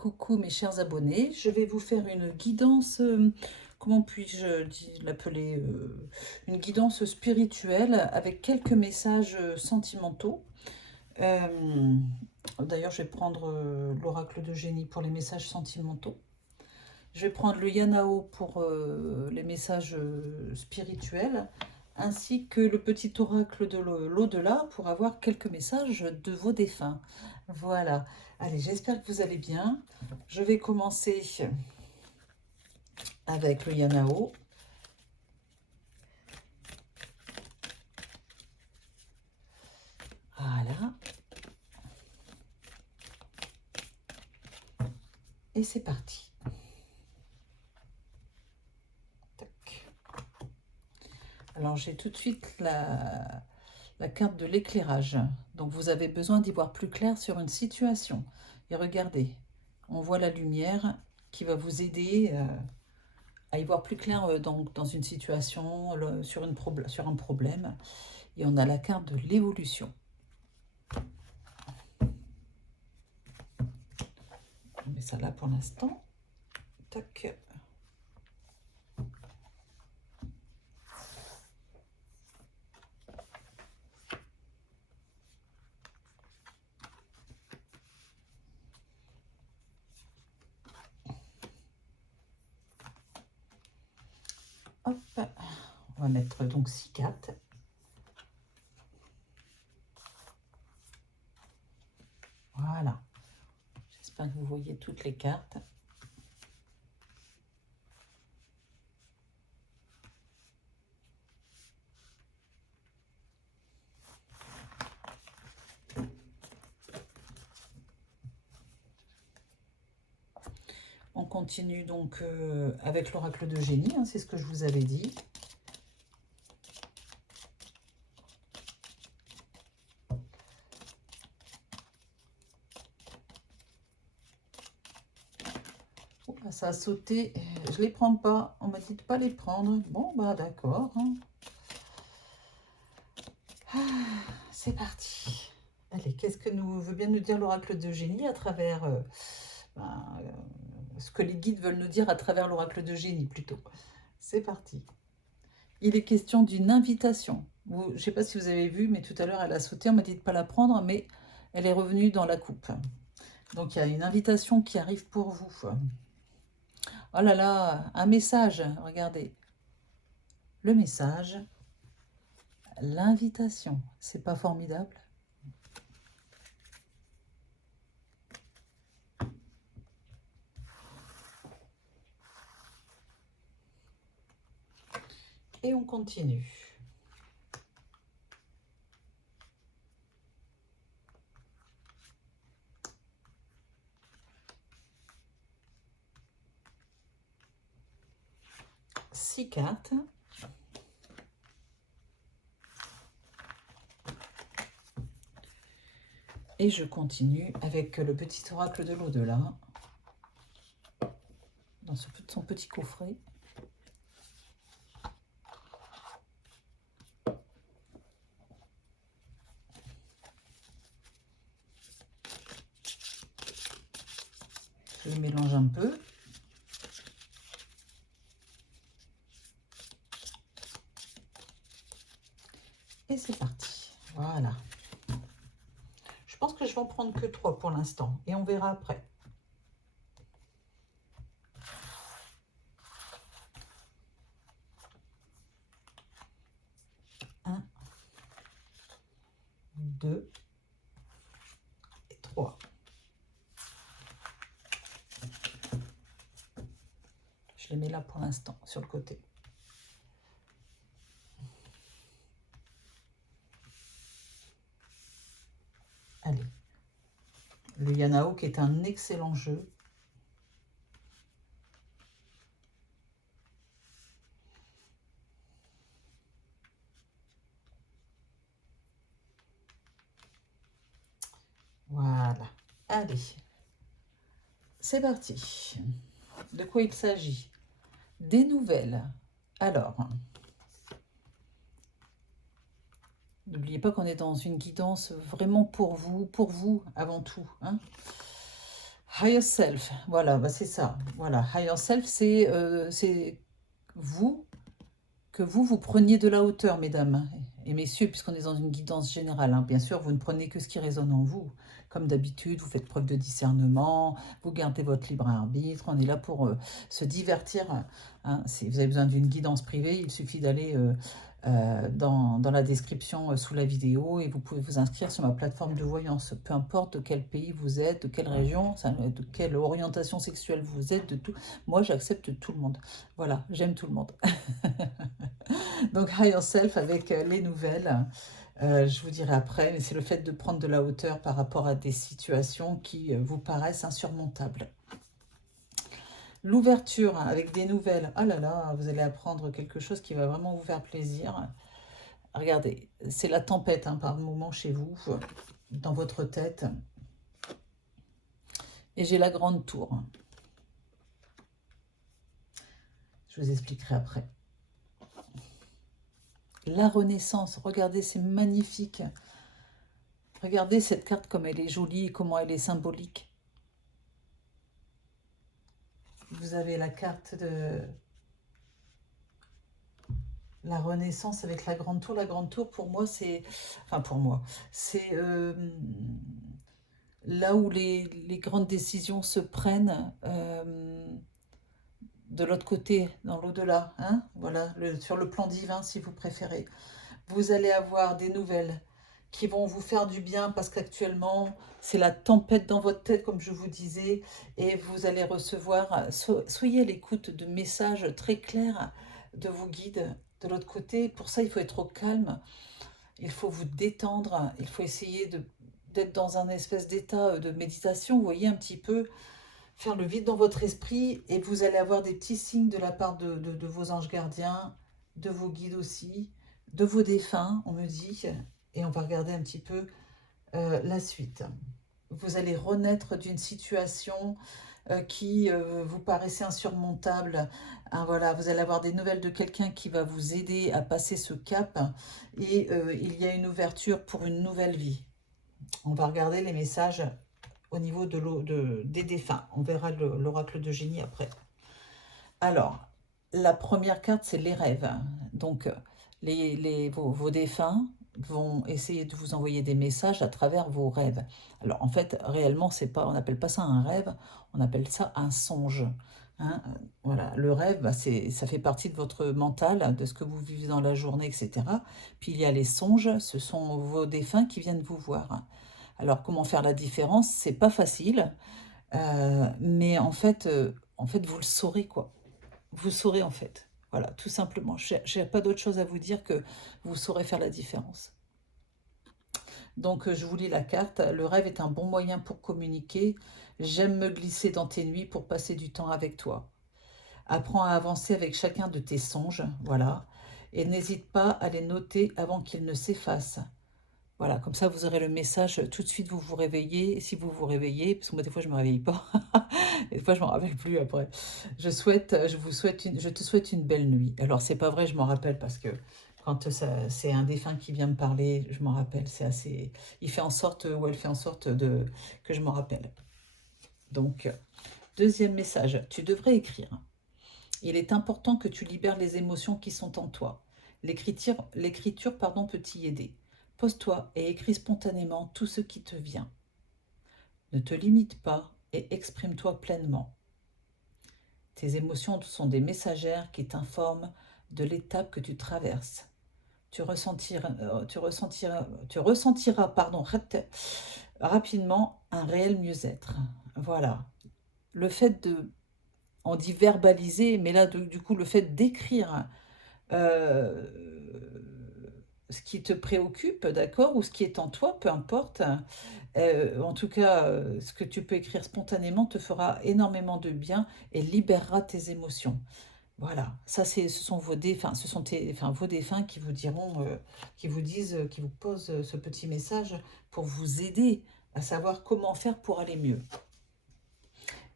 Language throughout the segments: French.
Coucou mes chers abonnés, je vais vous faire une guidance, comment puis-je l'appeler, une guidance spirituelle avec quelques messages sentimentaux. Euh, D'ailleurs, je vais prendre l'oracle de génie pour les messages sentimentaux. Je vais prendre le Yanao pour les messages spirituels, ainsi que le petit oracle de l'au-delà pour avoir quelques messages de vos défunts. Voilà. Allez, j'espère que vous allez bien. Je vais commencer avec le Yanao. Voilà. Et c'est parti. Tac. Alors, j'ai tout de suite la carte de l'éclairage. Donc, vous avez besoin d'y voir plus clair sur une situation. Et regardez, on voit la lumière qui va vous aider à y voir plus clair dans une situation, sur un problème. Et on a la carte de l'évolution. On met ça là pour l'instant. Tac. Hop. On va mettre donc 6 cartes. Voilà. J'espère que vous voyez toutes les cartes. On continue donc avec l'oracle de génie, hein, c'est ce que je vous avais dit. Oh, ça a sauté, je les prends pas, on m'a dit de pas les prendre. Bon, bah d'accord. Hein. C'est parti. Allez, qu'est-ce que veut bien nous dire l'oracle de génie à travers ce que les guides veulent nous dire à travers l'oracle de génie plutôt. C'est parti. Il est question d'une invitation. Je ne sais pas si vous avez vu, mais tout à l'heure, elle a sauté. On m'a dit de ne pas la prendre, mais elle est revenue dans la coupe. Donc, il y a une invitation qui arrive pour vous. Oh là là, un message. Regardez. Le message, l'invitation. C'est pas formidable? Et on continue. Six cartes. Et je continue avec le petit oracle de l'au-delà. Dans son petit coffret. Je le mélange un peu. Et c'est parti. Voilà. Je pense que je vais en prendre que 3 pour l'instant. Et on verra après. Un, 2 et 3. Je les mets là pour l'instant, sur le côté. Allez. Le Yanao qui est un excellent jeu. Voilà. Allez. C'est parti. De quoi il s'agit? Des nouvelles. Alors, n'oubliez pas qu'on est dans une guidance vraiment pour vous avant tout. Hein. Higher self, voilà, bah c'est ça. Voilà, higher self, c'est vous, que vous preniez de la hauteur, mesdames et messieurs, puisqu'on est dans une guidance générale, hein. Bien sûr, vous ne prenez que ce qui résonne en vous. Comme d'habitude, vous faites preuve de discernement, vous gardez votre libre arbitre, on est là pour se divertir, hein. Si vous avez besoin d'une guidance privée, il suffit d'aller dans la description sous la vidéo et vous pouvez vous inscrire sur ma plateforme de voyance. Peu importe de quel pays vous êtes, de quelle région, de quelle orientation sexuelle vous êtes, de tout. Moi, j'accepte tout le monde. Voilà, j'aime tout le monde. Donc, Higher Self avec les nouvelles. Je vous dirai après, mais c'est le fait de prendre de la hauteur par rapport à des situations qui vous paraissent insurmontables. L'ouverture avec des nouvelles. Ah là là, vous allez apprendre quelque chose qui va vraiment vous faire plaisir. Regardez, c'est la tempête hein, par moment chez vous, dans votre tête. Et j'ai la grande tour. Je vous expliquerai après. La renaissance, regardez, c'est magnifique. Regardez cette carte comme elle est jolie et comment elle est symbolique. Vous avez la carte de la renaissance avec la grande tour. La grande tour, pour moi, c'est... Enfin, pour moi, c'est là où les grandes décisions se prennent de l'autre côté, dans l'au-delà. Hein, voilà, sur le plan divin, si vous préférez. Vous allez avoir des nouvelles qui vont vous faire du bien parce qu'actuellement, c'est la tempête dans votre tête, comme je vous disais, et vous allez recevoir, soyez à l'écoute de messages très clairs de vos guides de l'autre côté. Pour ça, il faut être au calme, il faut vous détendre, il faut essayer d'être dans un espèce d'état de méditation, vous voyez, un petit peu, faire le vide dans votre esprit, et vous allez avoir des petits signes de la part de vos anges gardiens, de vos guides aussi, de vos défunts, on me dit, et on va regarder un petit peu la suite. Vous allez renaître d'une situation qui vous paraissait insurmontable. Hein, voilà, vous allez avoir des nouvelles de quelqu'un qui va vous aider à passer ce cap, et il y a une ouverture pour une nouvelle vie. On va regarder les messages au niveau des défunts. On verra l'oracle de génie après. Alors, la première carte, c'est les rêves. Donc, vos défunts vont essayer de vous envoyer des messages à travers vos rêves. Alors, en fait, réellement, on n'appelle pas ça un rêve, on appelle ça un songe. Hein, voilà, le rêve, bah, ça fait partie de votre mental, de ce que vous vivez dans la journée, etc. Puis, il y a les songes, ce sont vos défunts qui viennent vous voir. Alors, comment faire la différence? C'est pas facile, mais en fait, vous le saurez, quoi. Vous saurez en fait. Voilà, tout simplement. Je n'ai pas d'autre chose à vous dire que vous saurez faire la différence. Donc, je vous lis la carte. Le rêve est un bon moyen pour communiquer. J'aime me glisser dans tes nuits pour passer du temps avec toi. Apprends à avancer avec chacun de tes songes. Voilà. Et n'hésite pas à les noter avant qu'ils ne s'effacent. Voilà, comme ça, vous aurez le message tout de suite, vous vous réveillez. Et si vous vous réveillez, parce que moi, des fois, je ne me réveille pas. Des fois, je ne m'en rappelle plus après. Je te souhaite une belle nuit. Alors, c'est pas vrai, je m'en rappelle, parce que quand c'est un défunt qui vient me parler, je m'en rappelle. C'est assez... Il fait en sorte, ou elle fait en sorte que je m'en rappelle. Donc, deuxième message, tu devrais écrire. Il est important que tu libères les émotions qui sont en toi. L'écriture, peut t'y aider. Pose-toi et écris spontanément tout ce qui te vient. Ne te limite pas et exprime-toi pleinement. Tes émotions sont des messagères qui t'informent de l'étape que tu traverses. Tu ressentiras rapidement un réel mieux-être. Voilà. Le fait de, on dit verbaliser, mais là, du coup, le fait d'écrire ce qui te préoccupe, d'accord, ou ce qui est en toi, peu importe. En tout cas, ce que tu peux écrire spontanément te fera énormément de bien et libérera tes émotions. Voilà, ça ce sont vos défunts, vos défunts qui vous diront, qui vous disent, qui vous posent ce petit message pour vous aider à savoir comment faire pour aller mieux.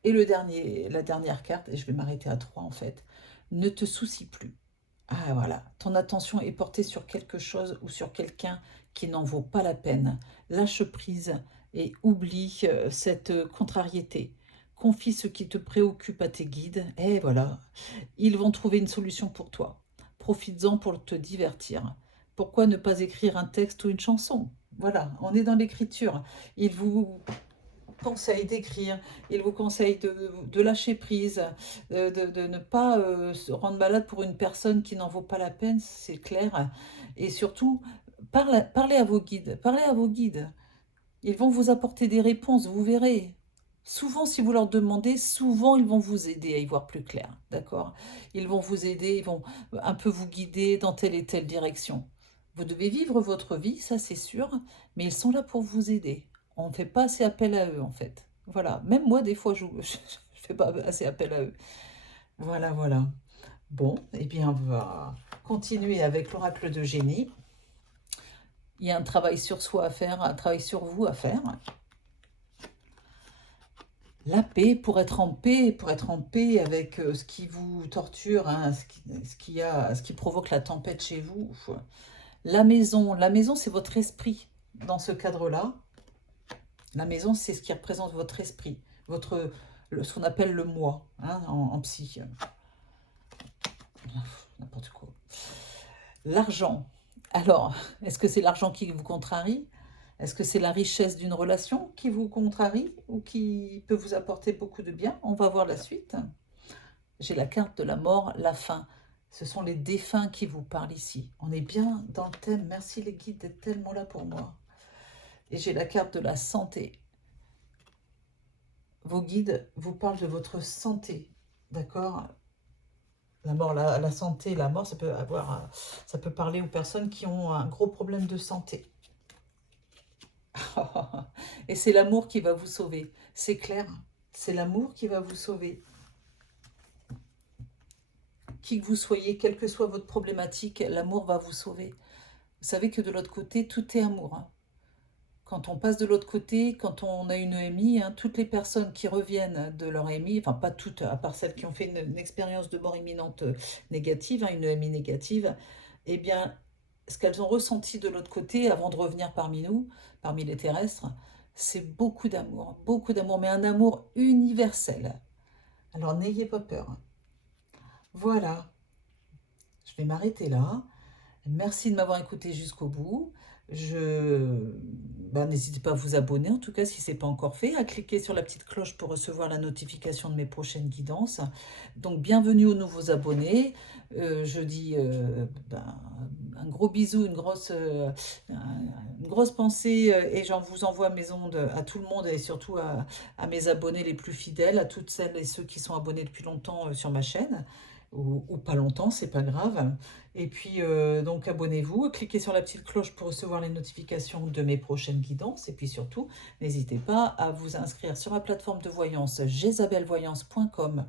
Et la dernière carte, et je vais m'arrêter à 3 en fait, ne te soucie plus. Ah voilà, ton attention est portée sur quelque chose ou sur quelqu'un qui n'en vaut pas la peine. Lâche prise et oublie cette contrariété. confie ce qui te préoccupe à tes guides, et voilà, ils vont trouver une solution pour toi. Profites-en pour te divertir. Pourquoi ne pas écrire un texte ou une chanson? Voilà, on est dans l'écriture. Ils vous conseillent d'écrire, ils vous conseillent de lâcher prise, de ne pas se rendre malade pour une personne qui n'en vaut pas la peine, c'est clair. Et surtout, parlez à vos guides, parlez à vos guides. Ils vont vous apporter des réponses, vous verrez. Souvent, si vous leur demandez, souvent, ils vont vous aider à y voir plus clair, d'accord? Ils vont vous aider, ils vont un peu vous guider dans telle et telle direction. Vous devez vivre votre vie, ça c'est sûr, mais ils sont là pour vous aider. On ne fait pas assez appel à eux, en fait. Voilà, même moi, des fois, je ne fais pas assez appel à eux. Voilà, voilà. Bon, eh bien, on va continuer avec l'oracle de génie. Il y a un travail sur soi à faire, un travail sur vous à faire. La paix, pour être en paix avec ce qui vous torture, hein, ce qui provoque la tempête chez vous. La maison c'est votre esprit dans ce cadre-là. La maison, c'est ce qui représente votre esprit, ce qu'on appelle le moi, hein, en psy. N'importe quoi. L'argent. Alors, est-ce que c'est l'argent qui vous contrarie? Est-ce que c'est la richesse d'une relation qui vous contrarie ou qui peut vous apporter beaucoup de bien? On va voir la suite. J'ai la carte de la mort, la fin. Ce sont les défunts qui vous parlent ici. On est bien dans le thème. Merci les guides d'être tellement là pour moi. Et j'ai la carte de la santé. Vos guides vous parlent de votre santé. D'accord? La mort, la santé, la mort, ça peut parler aux personnes qui ont un gros problème de santé. Et c'est l'amour qui va vous sauver. C'est clair, c'est l'amour qui va vous sauver. Qui que vous soyez, quelle que soit votre problématique, l'amour va vous sauver. Vous savez que de l'autre côté, tout est amour. Hein. Quand on passe de l'autre côté, quand on a une EMI, hein, toutes les personnes qui reviennent de leur EMI, enfin pas toutes, à part celles qui ont fait une expérience de mort imminente négative, hein, une EMI négative, eh bien, ce qu'elles ont ressenti de l'autre côté avant de revenir parmi nous, parmi les terrestres, c'est beaucoup d'amour, mais un amour universel. Alors n'ayez pas peur. Voilà, je vais m'arrêter là. Merci de m'avoir écouté jusqu'au bout. N'hésitez pas à vous abonner, en tout cas si ce n'est pas encore fait, à cliquer sur la petite cloche pour recevoir la notification de mes prochaines guidances. Donc bienvenue aux nouveaux abonnés. Je dis un gros bisou, une grosse pensée et j'en vous envoie mes ondes à tout le monde et surtout à mes abonnés les plus fidèles, à toutes celles et ceux qui sont abonnés depuis longtemps sur ma chaîne. Ou pas longtemps, c'est pas grave. Et puis, donc, abonnez-vous, cliquez sur la petite cloche pour recevoir les notifications de mes prochaines guidances. Et puis surtout, n'hésitez pas à vous inscrire sur ma plateforme de voyance, jezabelvoyance.com.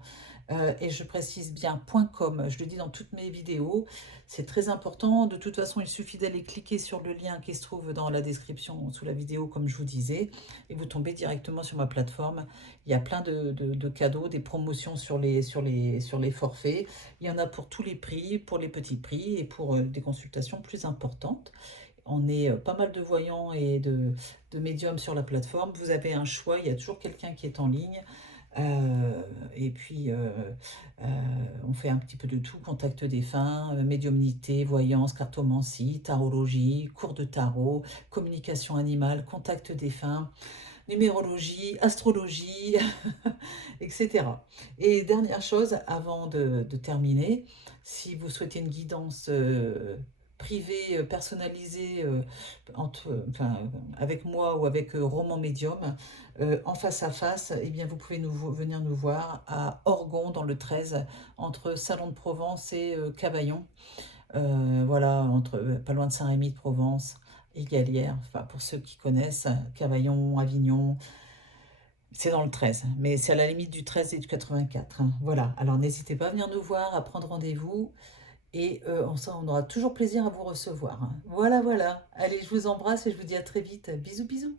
Et je précise bien .com, je le dis dans toutes mes vidéos, c'est très important. De toute façon, il suffit d'aller cliquer sur le lien qui se trouve dans la description sous la vidéo, comme je vous disais, et vous tombez directement sur ma plateforme. Il y a plein de cadeaux, des promotions sur les forfaits. Il y en a pour tous les prix, pour les petits prix et pour des consultations plus importantes. On est pas mal de voyants et de médiums sur la plateforme. Vous avez un choix, il y a toujours quelqu'un qui est en ligne. Et puis, on fait un petit peu de tout, contact défunt, médiumnité, voyance, cartomancie, tarologie, cours de tarot, communication animale, contact défunt, numérologie, astrologie, etc. Et dernière chose, avant de terminer, si vous souhaitez une guidance privée, personnalisée, avec moi ou avec Roman Médium, en face à face, eh bien, vous pouvez venir nous voir à Orgon, dans le 13, entre Salon de Provence et Cavaillon. Voilà, pas loin de Saint-Rémy de Provence et Galière, enfin, pour ceux qui connaissent, Cavaillon, Avignon, c'est dans le 13, mais c'est à la limite du 13 et du 84. Hein. Voilà, alors n'hésitez pas à venir nous voir, à prendre rendez-vous. Et on aura toujours plaisir à vous recevoir. Hein. Voilà, voilà. Allez, je vous embrasse et je vous dis à très vite. Bisous, bisous.